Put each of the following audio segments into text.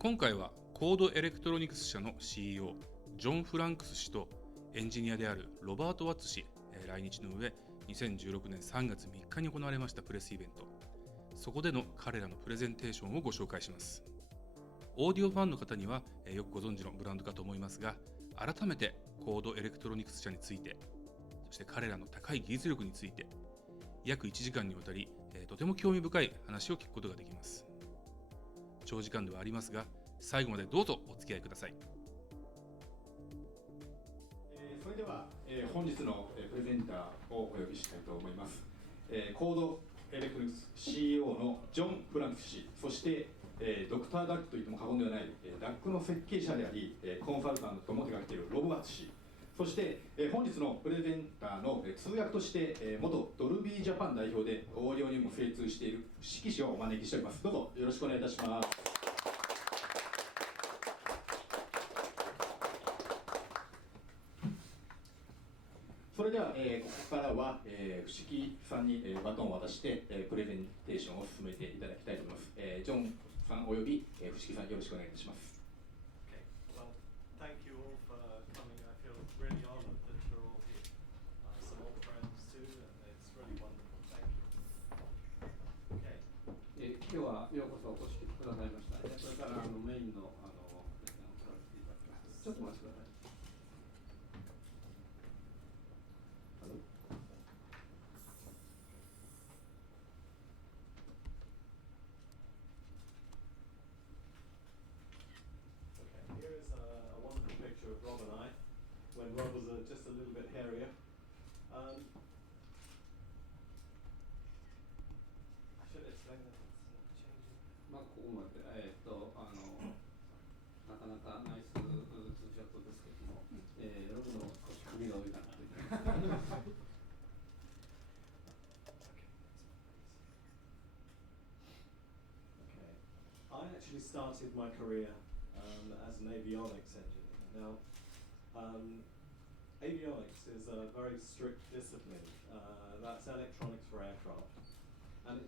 今回はコードエレクトロニクス社の CEO ジョン・フランクス氏とエンジニアであるロバート・ワッツ氏来日の上、2016年3月3日に行われましたプレスイベント、そこでの彼らのプレゼンテーションをご紹介します。オーディオファンの方にはよくご存知のブランドかと思いますが、改めてコードエレクトロニクス社について、そして彼らの高い技術力について約1時間にわたりとても興味深い話を聞くことができます。長時間ではありますが、最後までどうぞお付き合いください。それでは、本日のプレゼンターをお呼びしたいと思います。コードエレクトロニクス CEO のジョン・フランクス氏、そして、ドクターダックといっても過言ではない、ダックの設計者であり、コンサルタントも手掛けているロブ・ワッツ氏、そして、本日のプレゼンターの通訳として、元ドルビージャパン代表でオーディオにも精通している志木氏をお招きしております。どうぞよろしくお願いいたします。それでは、ここからは、伏木さんに、バトンを渡して、プレゼンテーションを進めていただきたいと思います。ジョンさんおよび、伏木さんよろしくお願いいたします。Thank you all for coming. I feel really honored that you're all here. Some old friends too, and it's really wonderful. Thank you. Okay. 今日はようこそお越しくださいました。それからメインのプレゼンを取らせていただきます。ちょっとお待ちください。Here is a wonderful picture of Rob and I when Rob was just a little bit hairier. I should explain that it's changing. ここまでなかなかナイスツーショットですけども、ロブの少し髪が多いかなという。I actually started my career as an avionics engineer. Now, avionics is a very strict discipline. That's electronics for aircraft. And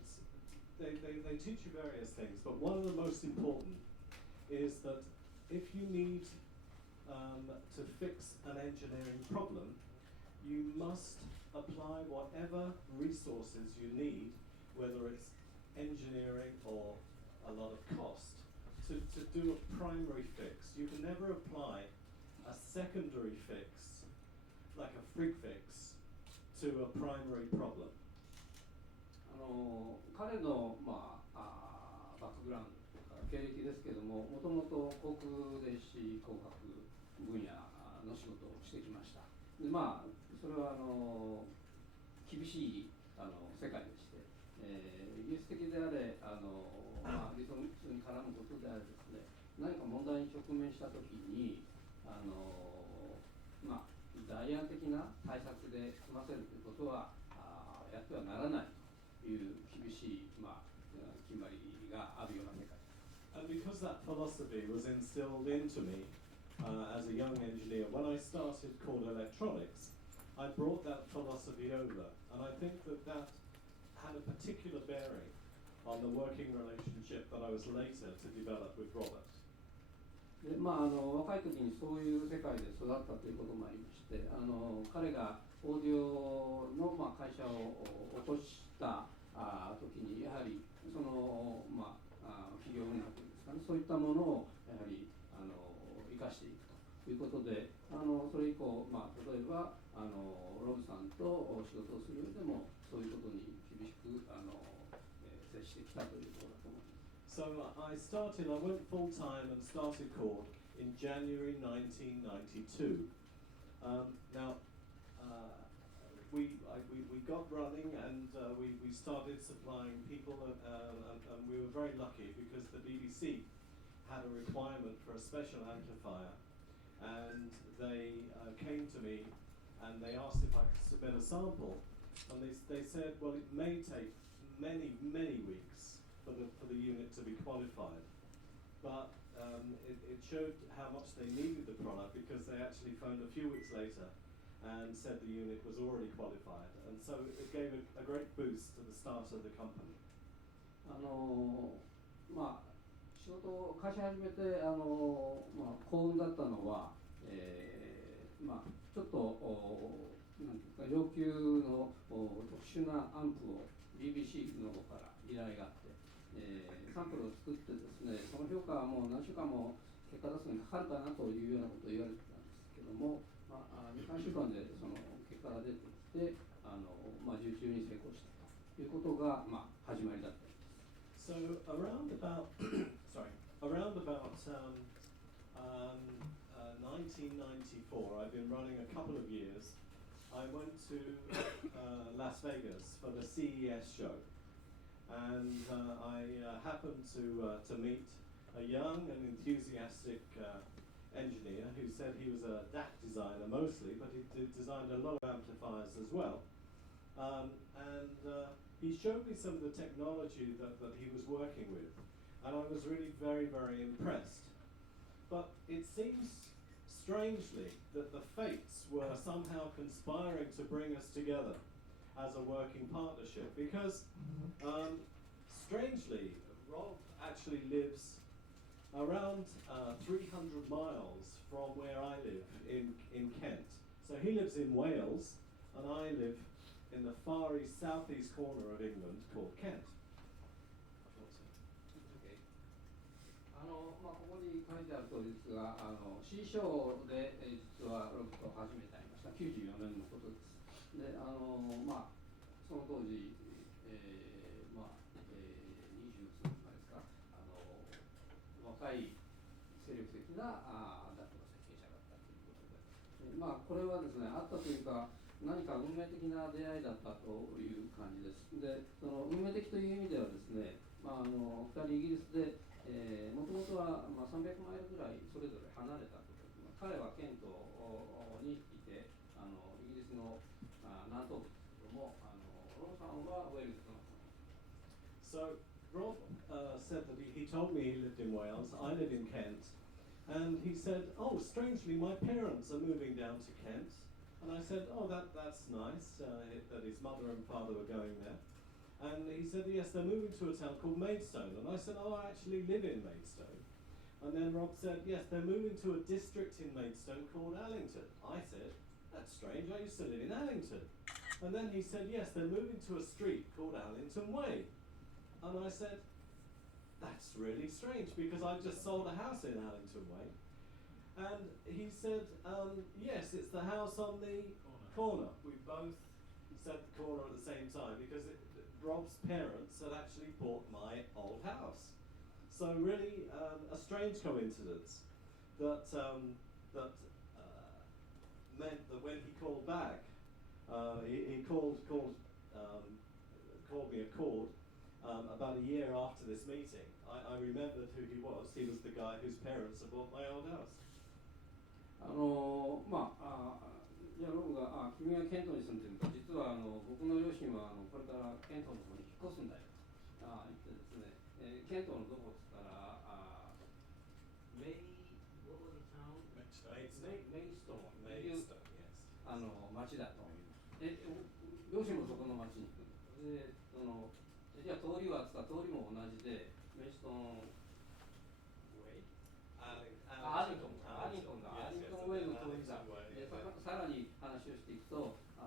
they teach you various things, but one of the most important is that if you need to fix an engineering problem, you must apply whatever resources you need, whether it's engineering or a lot of cost, to do a primary fix. You can never apply a secondary fix, like a frig fix, to a primary problem. 彼の、バックグラウンド経歴ですけれども、もともと航空電子工学分野の仕事をしてきました。でそれは厳しい世界でして、技術的であれ理想に絡むことであれですね、何か問題に直面したときに代案的な対策で済ませるということはやってはならないという厳しい決まりがあるような世界です。And because that philosophy was instilled into me as a young engineer, when I started CHORD Electronics, I brought that philosophy over, and I think that had a particular bearing on the working relationship that I was later to develop with Robert. で若い時にそういう世界で育ったということもありまして、彼がオーディオの会社を起こした時にやはりその企業運営というんですかね、そういったものをやはり生かしていくということで、それ以降例えばロブさんと仕事をする上でもそういうことに厳しく接してきたということだと思います。So I went full time and started CHORD in January 1992. Now, we got running and we started supplying people and we were very lucky because the BBC had a requirement for a special amplifier, and they came to me and they asked if I could submit a sample, and they said, well, it may take many weeks for the unit to be qualified, but it showed how much they needed the product because they actually phoned a few weeks later and said the unit was already qualified, and so it gave a great boost to the start of the company. 仕会社始めて幸運だったのは、ちょっとなんていうか要求の特殊なアンプを BBC の方から依頼があって、サンプルを作ってですね、その評価はもう何週間も結果出すのにかかるかなというようなことを言われてたんですけども、2、3週間でその結果が出てきて、受注に成功したということが、始まりだったんです。So around about around about 1994, I've been running a couple of years. I went to Las Vegas for the CES show, and I happened to meet a young and enthusiastic engineer who said he was a DAC designer mostly, but he designed a lot of amplifiers as well. He showed me some of the technology that he was working with, and I was really very, very impressed. But it seems strangely that the fates were somehow conspiring to bring us together as a working partnership, because strangely, Rob actually lives around 300 miles from where I live in Kent. So he lives in Wales, and I live in the far east, southeast corner of England called Kent. ここに書いてある通りですが、C 賞で実はロボットを始めてありました。94年のことです。で、その当時、20数年前ですか、若い精力的なダックの設計者だったということで、これはですね、あったというか、何か運命的な出会いだったという感じです。で、その運命的という意味ではですね、2人イギリスでもともとは300マイルぐらいそれぞれ離れたところ、彼はケントにいて、イギリスの南東部ですけども、ロンさんはウェールズの方に。So Rob said that he told me he lived in Wales, I live in Kent, and he said, oh, strangely, my parents are moving down to Kent. And I said, oh, that's nice, that his mother and father were going there. And he said, yes, they're moving to a town called Maidstone. And I said, oh, I actually live in Maidstone. And then Rob said, yes, they're moving to a district in Maidstone called Allington. I said, that's strange, I used to live in Allington. And then he said, yes, they're moving to a street called Allington Way. And I said, that's really strange, because I've just sold a house in Allington Way. And he said, yes, it's the house on the corner. We both said the corner at the same time, because Rob's parents had actually bought my old house. So really a strange coincidence that meant that when he called back, he called me a Chord about a year after this meeting. I remembered who he was. He was the guy whose parents had bought my old house. じゃあロブが君はケントに住んでるか、実は僕の両親はこれからケントの方に引っ越すんだよと言ってですね、ケントのどこですからメイストンという町だと。両親もそこの町に行く。で、じゃあ通りはつった通りも同じで、メイストンアリントンウェイの通りだ。さらに話をしていくと、そ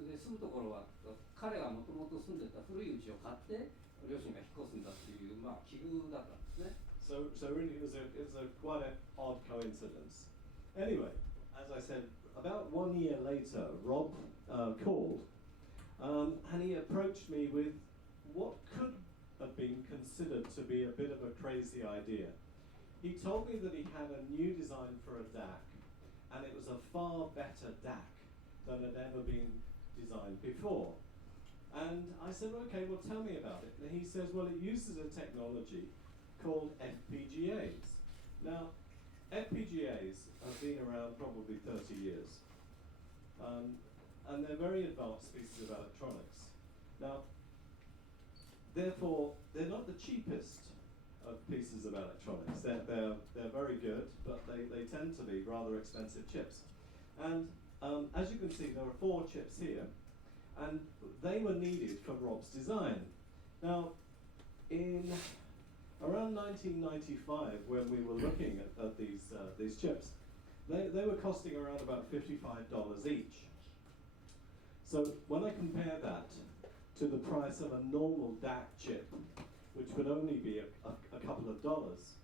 れで住むところは彼がもともと住んでた古い家を買って両親が引っ越すんだっていう奇遇だったんですね。So really it was quite an odd coincidence. Anyway, as I said, about 1 year later, Rob called and he approached me with what could have been considered to be a bit of a crazy idea. He told me that he had a new design for a DAC, and it was a far better DAC than had ever been designed before. And I said, okay, well, tell me about it. And he says, well, it uses a technology called FPGAs. Now, FPGAs have been around probably 30 years, and they're very advanced pieces of electronics. Now, therefore, they're not the cheapest of pieces of electronics. They're very good, but they tend to be rather expensive chips. And as you can see, there are 4 chips here, and they were needed for Rob's design. Now, in around 1995, when we were looking at these chips, they were costing around about $55 each. So when I compare that to the price of a normal DAC chip, which would only be a couple of dollars,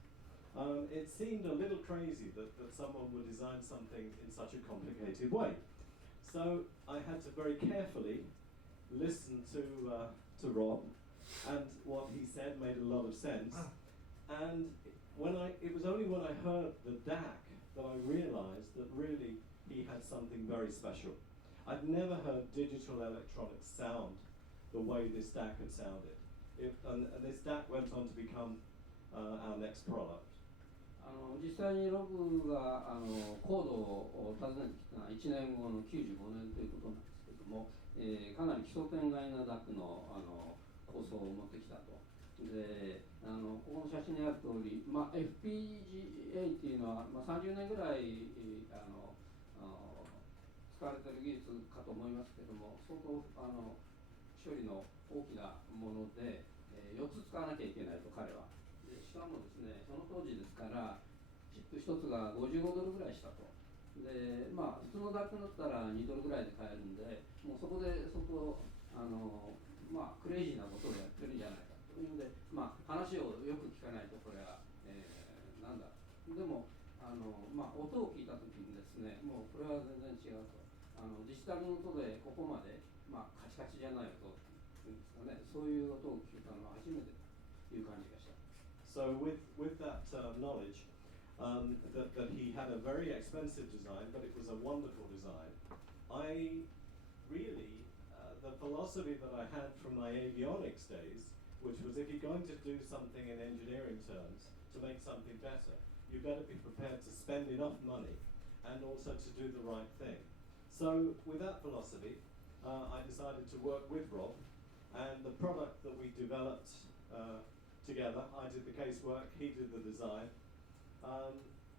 it seemed a little crazy that someone would design something in such a complicated way. So I had to very carefully listen to Rob, and what he said made a lot of sense. And it was only when I heard the DAC that I realized that really he had something very special. I'd never heard digital electronics sound the way this DAC had sounded. And this DAC went on to become our next product. 実際にロブがコードを訪ねてきたのは1年後の95年ということなんですけども、かなり奇想天外な DAC の構想を持ってきたと。でここの写真にある通り、FPGA っていうのは、30年ぐらい使われている技術かと思いますけども、相当処理の大きなもので、4つ使わなきゃいけないと彼は。でしかもですね、その当時ですからチップ1つが55ドルぐらいしたと。で普通の DAC だったら2ドルぐらいで買えるんで、もうそこで相当クレイジーなことをやってるんじゃないかというので、話をよく聞かないとこれは、なんだでも音を聞いた時にですね、もうこれは全然違うと。デジタルの音でここまで、カチカチじゃない音っていうんですかね、そういう音を聞いたのは初めてという感じがした。So with that knowledge, that he had a very expensive design, but it was a wonderful design, I really, the philosophy that I had from my avionics days, which was if you're going to do something in engineering terms to make something better, you better be prepared to spend enough money and also to do the right thing. So with that philosophy, I decided to work with Rob, and the product that we developed together, I did the casework, he did the design,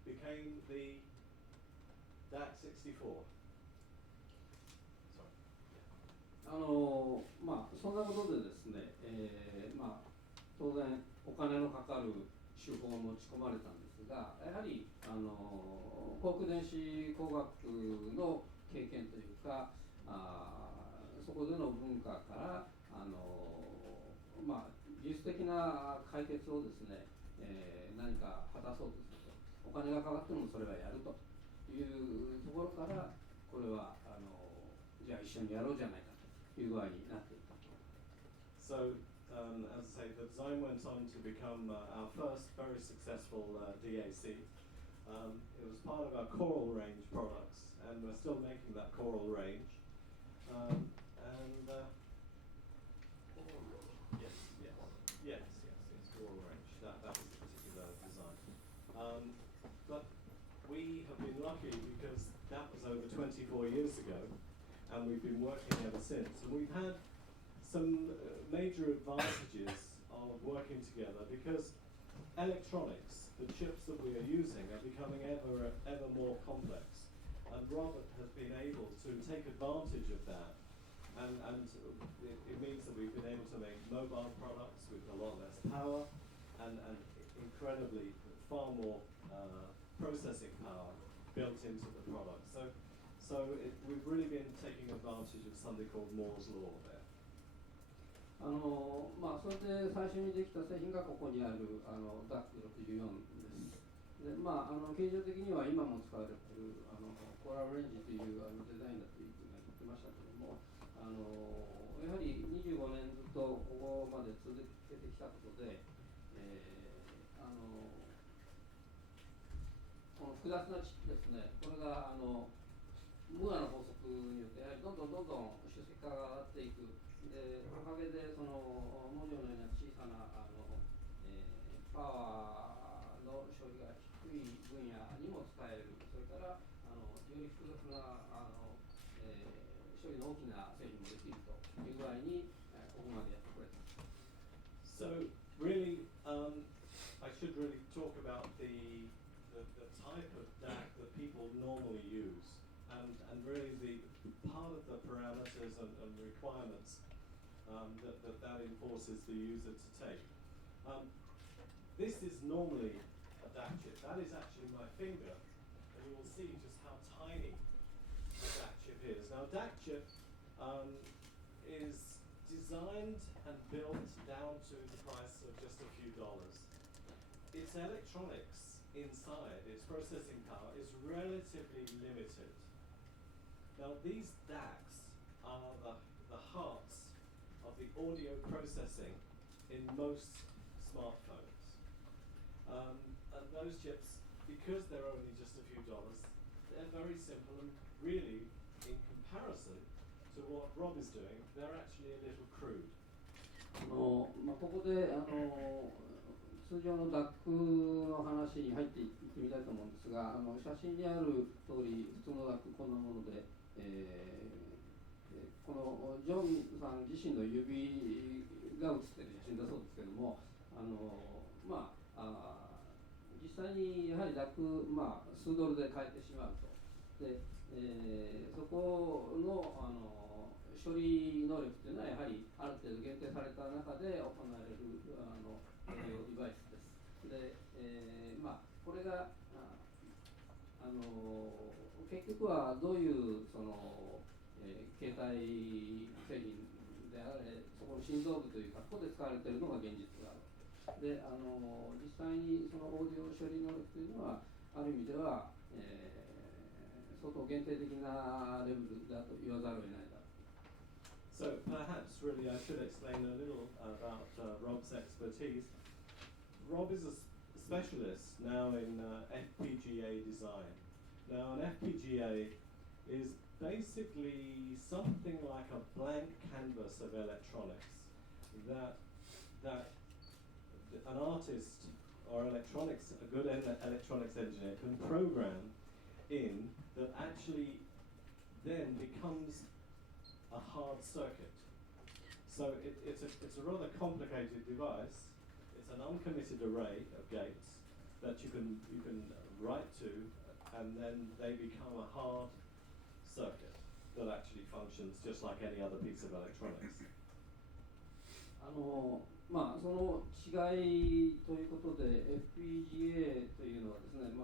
became the DAC 64. そんなことでですね、当然お金のかかる手法を持ち込まれたんですが、やはり航空電子工学の経験というか、そこでの文化から技術的な解決をですね、何か果たそうとすると、お金がかかってもそれはやるというところから、これはじゃあ一緒にやろうじゃないかという具合になっていった。So, as I say, the design went on to become our first very successful DAC. It was part of our Coral range products, and we're still making that Coral range. Yes, Coral range. That was the particular design. But we have been lucky because that was over 24 years ago, and we've been working ever since. And we've had some major advantages of working together because electronics, the chips that we are using, are becoming ever more complex. And Robert has been able to take advantage of that, and it means that we've been able to make mobile products with a lot less power and incredibly far more processing power built into the product. So we've really been taking advantage of something called Moore's Law there. それで最初にできた製品がここにあるDAC64 です。で形状的には今も使われているコーラルレンジというデザインだというふうに言ってましたけども、やはり25年ずっとここまで続けてきたことで、この複雑なチップですね、これがムーアの法則によってやはりどんどん集積化が上がっていく。でおかげでその文字のような小さなパワーの処理が低い分野にも使える。それからより複雑な処理の大きな製品もできるという具合にここまでやってくれた。So really, I should really talk about the type of DAC that people normally use, and really the part of the parameters and requirements that enforces the user to take. this is normally a DAC chip. That is actually my finger, and you will see just how tiny the DAC chip is. Now, DAC chip is designed and built down to the price of just a few dollars. Its electronics inside, its processing power, is relatively limited. Now, these DACs are the hearts of the audio processing in most smartphones. And those chips, because they're only just a few dollars, they're very simple and really, in comparison to what Rob is doing, they're actually a little crude. ここで通常の DAC の話に入っていってみたいと思うんですが、写真にある通り普通の DAC こんなもので、このジョンさん自身の指が写っている写真だそうですけれども、実際にやはり DAC、数ドルで買えてしまうと。でそこの、処理能力というのはやはりある程度限定された中で行われるオーディオデバイスです。で、これが結局はどういう携帯製品であれ、そこの心臓部というかここで使われているのが現実がある。で、実際にそのオーディオ処理能力というのはある意味では、相当限定的なレベルだと言わざるを得ないだろう。So perhaps really I should explain a little about Rob's expertise. Rob is a specialist now in FPGA design. Now an FPGA is basically something like a blank canvas of electronics that an artist or a good electronics engineer can program in that actually then becomes a hard circuit. So it's a rather complicated device. It's an uncommitted array of gates that you can write to, and then they become a hard circuit that actually functions just like any other piece of electronics. その違いということで FPGA というのはですね、ロ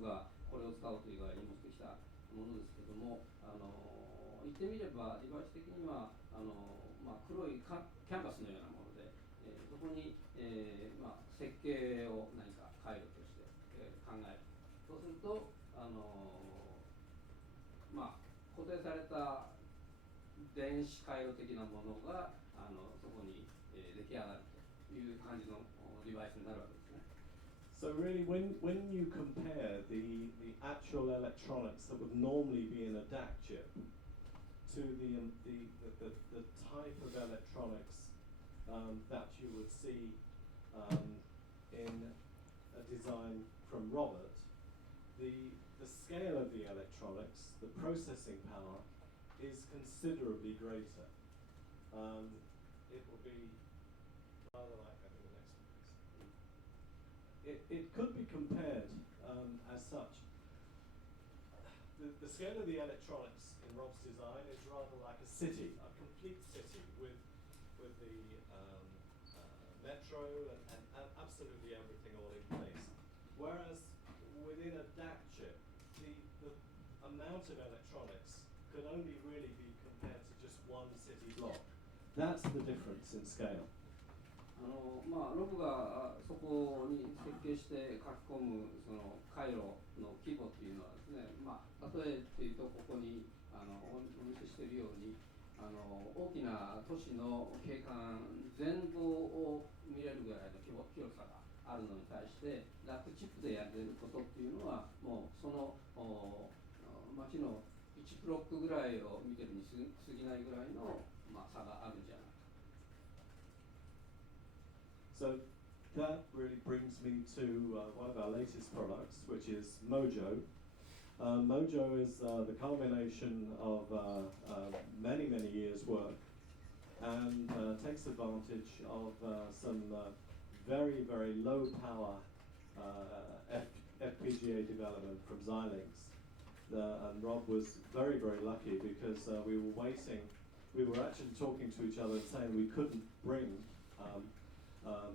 ブがこれを使うという具合に持ってきたものですけども、言ってみればデバイス的には黒いキャンバスのようなもので、そこに、設計を何か回路として、考える。そうすると固定された電子回路的なものがそこに、出来上がるという感じのデバイスになるわけですね。So really, when you compare the actual electronics that would normally be in a DAC chip to the type of electronics that you would see in a design from Robert, the scale of the electronics, the processing power, is considerably greater. It will be rather like the next one, please. It could be compared as such. The scale of the electronics in Rob's design is rather like a city, a complete city with the metro and absolutely everything all in place. Whereas within a DAC chip, the amount of electronics could only really be compared to just one city block. That's the difference in scale. ロブがそこに設計して書き込むその回路の規模っていうのはですね、例えて言うとここにお見せしているように大きな都市の景観全貌を見れるぐらいの広さがあるのに対してラックチップでやれることっていうのはもうその街の1ブロックぐらいを見てるに過ぎないぐらいの、差があるんじゃないか。So that really brings me to one of our latest products, which is Mojo. Mojo is the culmination of many years' work and takes advantage of some very low power FPGA development from Xilinx. And Rob was very lucky because we were actually talking to each other and saying we couldn't bring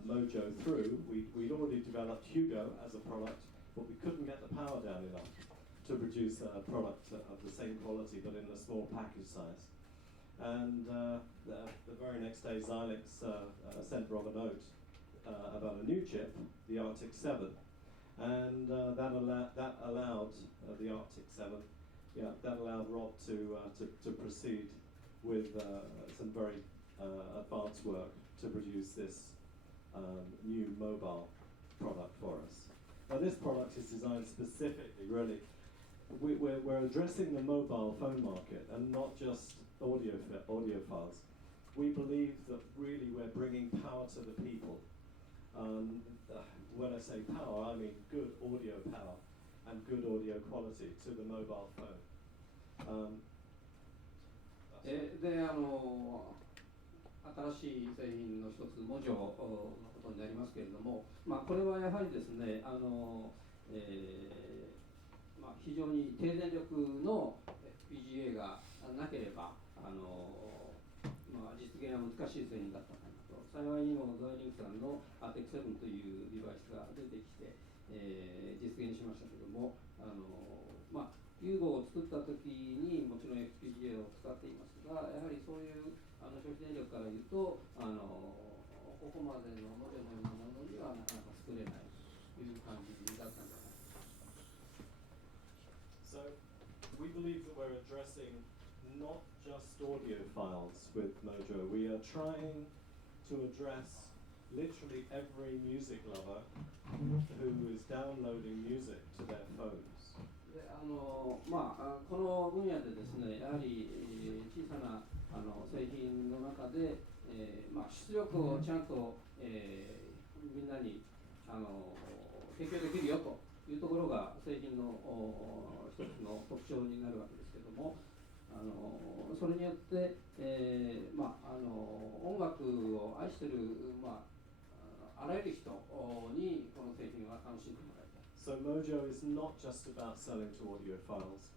Mojo through. We'd already developed Hugo as a product, but we couldn't get the power down enough to produce a product of the same quality but in a small package size. And the very next day, Xilinx sent Rob a note about a new chip, the Arctic 7, and that allowed the Arctic 7. Yeah, that allowed Rob to proceed with some very advanced work to produce this new mobile product for us. Now, this product is designed specifically, really. We're addressing the mobile phone market and not just audiophiles. We believe that really we're bringing power to the people. When I say power, I mean good audio power and good audio quality to the mobile phone. で新しい製品の一つ、Mojoのことになりますけれども、これはやはりですね、非常に低電力の FPGA がなければ実現は難しい製品だったかなと。幸いにもXilinxさんの Arctic 7というデバイスが出てきて、実現しましたけれども、ユーゴを作った時にもちろん FPGA を使っていますが、やはりそういう消費電力から言うとここまでのモデルのようなものにはなかなか作れないという感じだったんじゃないか。So we believe that we're addressing not just audiophiles with Mojo. We are trying to address literally every music lover who is downloading music to their phones. でこの分野でですね、やはり小さな製品の中で、出力をちゃんと、みんなに提供できるよというところが製品の一つの特徴になるわけですけれども、それによって、音楽を愛している、あらゆる人にこの製品は楽しんでもらいたい。So Mojo is not just about selling to audiophiles,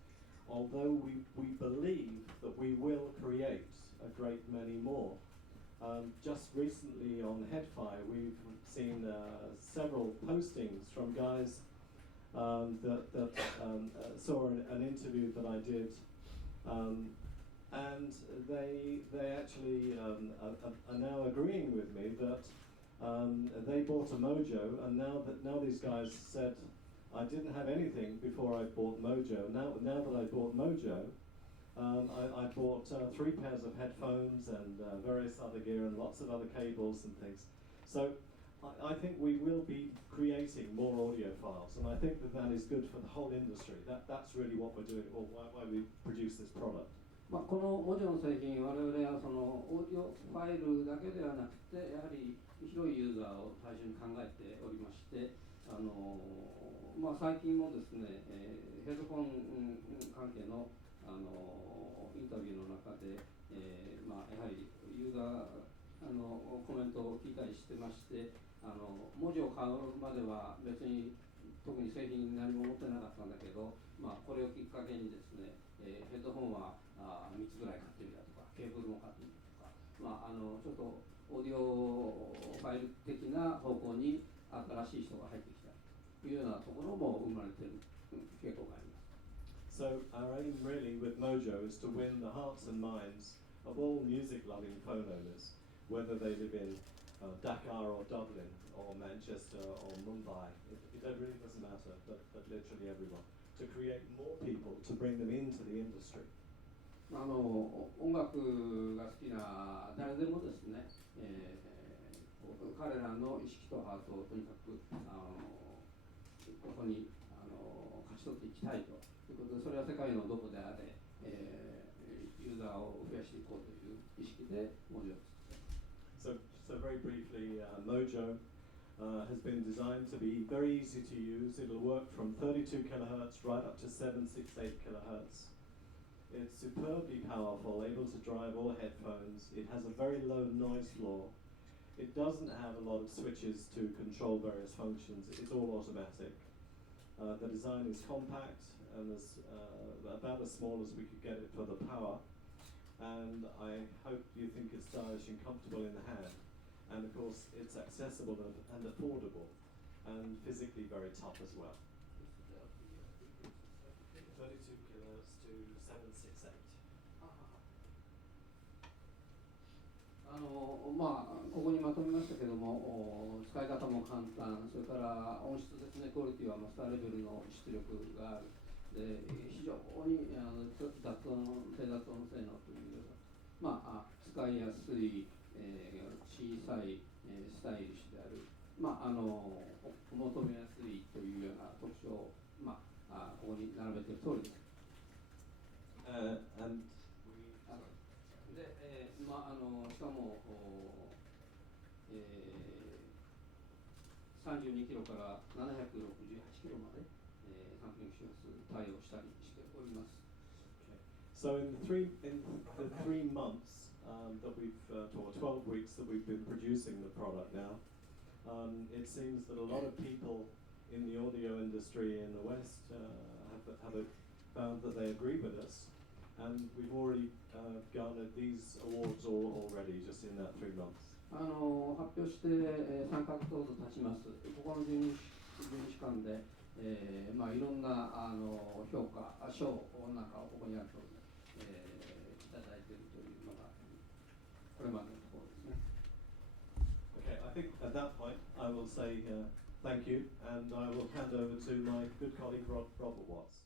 although we believe that we will create a great many more. Just recently on HeadFi, we've seen several postings from guys that saw an interview that I did, and they actually are now agreeing with me that they bought a Mojo, and now these guys said, I didn't have anything before I bought Mojo. Now that I bought Mojo, I bought 3 pairs of headphones and various other gear and lots of other cables and things. So I think we will be creating more audiophiles, and I think that is good for the whole industry. That's really what we're doing, or why we produce this product. この文字の製品、我々はそのオーディオファイルだけではなくて、やはり広いユーザーを対象に考えておりまして、最近もですね、ヘッドホン関係の、インタビューの中で、やはりユーザーコメントを聞いたりしてまして、文字を買うまでは別に特に製品何も持ってなかったんだけど、これをきっかけにですね、ヘッドホンは3つぐらい買ってみたとか、ケーブルも買ってみたとか、ちょっとオーディオファイル的な方向に新しい人が入ってきたというようなところも生まれている傾向があります。So our aim really with Mojo is to win the hearts and minds of all music-loving phone owners, whether they live in Dakar or Dublin or Manchester or Mumbai. It really doesn't matter, but literally everyone. To create more people, to bring them into the industry. 音楽が好きな誰でもですね、彼らの意識とハートをとにかくここに勝ち取っていきたいということで、それは世界のどこであれ、ユーザーを増やしていこうという意識で文字を作っています。So very briefly, Mojo has been designed to be very easy to use. It'll work from 32 kilohertz right up to 768 kilohertz. It's superbly powerful, able to drive all headphones. It has a very low noise floor. It doesn't have a lot of switches to control various functions. It's all automatic. The design is compact and is about as small as we could get it for the power. And I hope you think it's stylish and comfortable in the hand. and of course it's accessible and affordable, and physically very tough as well. 32 kilohertz to 768. ここにまとめましたけども、使い方も簡単、それから音質ですね、クオリティはマスターレベルの出力がある、で非常に低雑音性能というような、使いやすい、小さい、スタイリッシュである、求めやすいというような特徴を、ここに並べている通りです。しかも、32キロから768キロまで、サンプリング周波数対応したりしております。So in the 3 months that we've, or 12 weeks that we've been producing the product now, it seems that a lot of people in the audio industry in the West have found that they agree with us, and we've already garnered these awards already just in that 3 months. 発表して、3ヶ月ほど経ちます。ここの12日間で、いろんな評価、賞なんかをここにあるとおり、いただいているというのがこれまでのところですね。Okay, I think at that point I will say thank you, and I will hand over to my good colleague Robert Watts.